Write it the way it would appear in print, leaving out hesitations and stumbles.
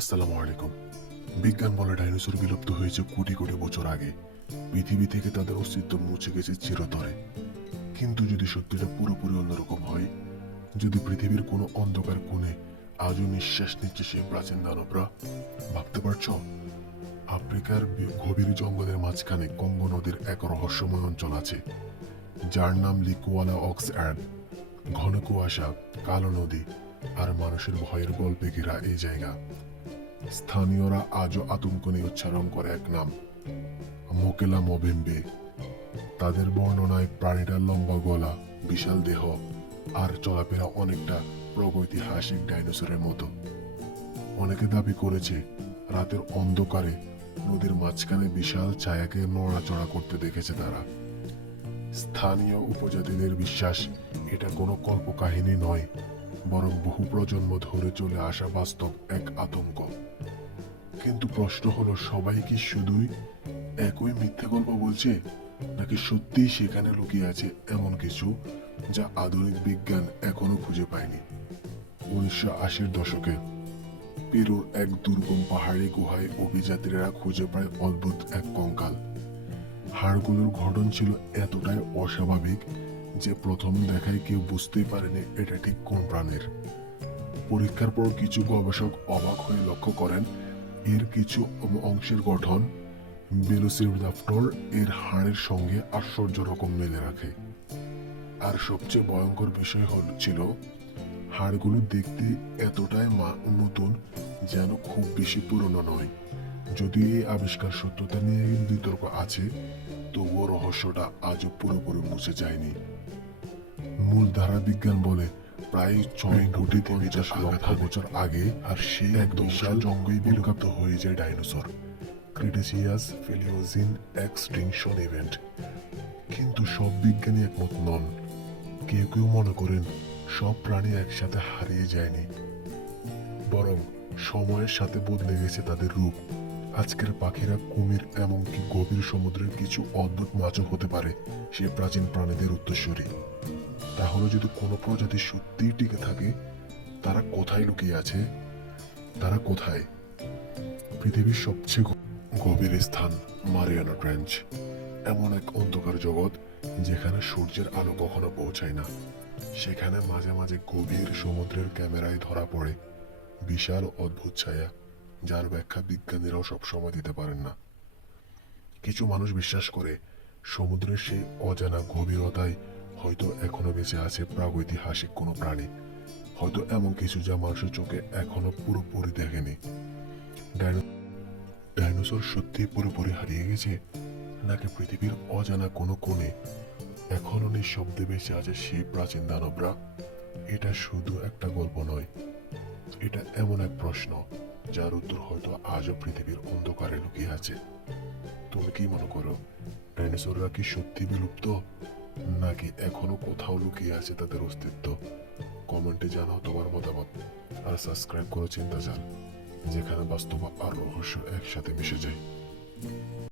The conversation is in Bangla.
আসসালামু আলাইকুম। বিজ্ঞান বলে ডাইনোসর বিলুপ্ত হয়েছে কোটি কোটি বছর আগে। পৃথিবী থেকে তাদের অস্তিত্ব মুছে গেছে চিরতরে। কিন্তু যদি সত্যিটা পুরোপুরি অন্যরকম হয়, যদি পৃথিবীর কোনো অন্ধকার কোণে আজও নিঃশ্বাস নিচ্ছে সেই প্রাচীন দানবরা, ভাবতে পারছো? আফ্রিকার গভীর জঙ্গলের মাঝখানে কঙ্গো নদীর এক রহস্যময় অঞ্চল আছে, যার নাম লিকুয়ালা অক্স অ্যাড। ঘন কুয়াশা, কালো নদী আর মানুষের ভয়ের গল্পে ঘেরা এই জায়গা। স্থানীয়রা আজও আতঙ্ক নিয়ে উচ্চারণ করে এক নাম, মোকেলা মোবেম্বে। তাদের বর্ণনায় প্রাণীটার লম্বা গলা, বিশাল দেহ আর চলাফেরা অনেকটা প্রাগৈতিহাসিক ডাইনোসরের মতো। অনেকে দাবি করেছে রাতের অন্ধকারে নদীর মাঝখানে বিশাল ছায়াকে নড়াচড়া করতে দেখেছে তারা। স্থানীয় উপজাতিদের বিশ্বাস এটা কোনো কল্পকাহিনী নয়, বরং বহু প্রজন্ম ধরে চলে আসা বাস্তব এক আতঙ্ক। কিন্তু প্রশ্ন হলো, সবাই কি শুধুই একই মিথ্যে গল্প বলছে, নাকি সত্যিই সেখানে লুকিয়ে আছে এমন কিছু যা আধুনিক বিজ্ঞান এখনো খুঁজে পায়নি? 1980-এর দশকে পেরুর এক দুর্গম পাহাড়ি গুহায় অভিযাত্রীরা খুঁজে পায় অদ্ভুত এক কঙ্কাল। হাড়গুলোর গঠন ছিল এতটাই অস্বাভাবিক যে প্রথম দেখায় কেউ বুঝতেই পারেনি এটা ঠিক কোন প্রাণীর। পরীক্ষার পর কিছু গবেষক অবাক হয়ে লক্ষ্য করেন এর কিছু অংশের গঠন ভেলোসিরাপ্টর এর হাড়ের সঙ্গে আশ্চর্য রকম মেলে রাখে। আর সবচেয়ে ভয়ঙ্কর বিষয় ছিল হাড়গুলো দেখতে এতটাই নতুন, যেন খুব বেশি পুরনো নয়। যদি এই আবিষ্কার সত্যতা নিয়ে বিতর্ক আছে, তবুও রহস্যটা আজও পুরোপুরি মুছে যায়নি। মূলধারা বিজ্ঞান বলে প্রায় 6 কোটি 50 লক্ষ বছর আগে আর সেই এক বিশাল জঙ্গল বিলুপ্ত হয়ে যায় dinosaur. Cretaceous paleogene extinction event. কিন্তু সব বিজ্ঞানী একমত নন। কেউ কেউ মনে করেন সব প্রাণী একসাথে হারিয়ে যায়নি, বরং সময়ের সাথে বদলে গেছে তাদের রূপ। আজকের পাখিরা, কুমির, এমনকি গভীর সমুদ্রের কিছু অদ্ভুত মাছও হতে পারে সে প্রাচীন প্রাণীদের উত্তরসূরি। তাহলে যদি কোনো প্রজাতি সত্যিই টিকে থাকে, তারা কোথায় লুকিয়ে আছে? তারা কোথায়? পৃথিবীর সবচেয়ে গভীর স্থান মারিয়ানা ট্রেঞ্চ, এমন এক অন্ধকার জগৎ যেখানে সূর্যের আলো কখনো পৌঁছায় না। সেখানে মাঝে মাঝে গভীর সমুদ্রের ক্যামেরায় ধরা পড়ে বিশাল অদ্ভুত ছায়া, যার ব্যাখ্যা বিজ্ঞানীরাও সবসময় দিতে পারেন না। কিছু মানুষ বিশ্বাস করে সমুদ্রের সেই অজানা গভীরতায় হয়তো এখনো বেঁচে আছে প্রাগৈতিহাসিক কোনো প্রাণী, হয়তো এমন কিছু যা মানুষের চোখে এখনো পুরোপুরি দেখেনি। ডাইনোসর সত্যি পুরোপুরি হারিয়ে গেছে, নাকি পৃথিবীর অজানা কোনো কোণে এখনো নিঃশব্দে বেঁচে আছে সেই প্রাচীন দানবরা? এটা শুধু একটা গল্প নয়, এটা এমন এক প্রশ্ন যার উত্তর হয়তো আজও পৃথিবীর অন্ধকারে লুকিয়ে আছে। তুমি কি মনে করো, ডাইনোসররা কি সত্যি বিলুপ্ত, নাকি এখনো কোথাও লুকিয়ে আছে তাদের অস্তিত্ব? কমেন্টে জানাও তোমার মতামত, আর সাবস্ক্রাইব করো চিন্তা জাল, যেখানে বাস্তব আর রহস্য একসাথে মিশে যায়।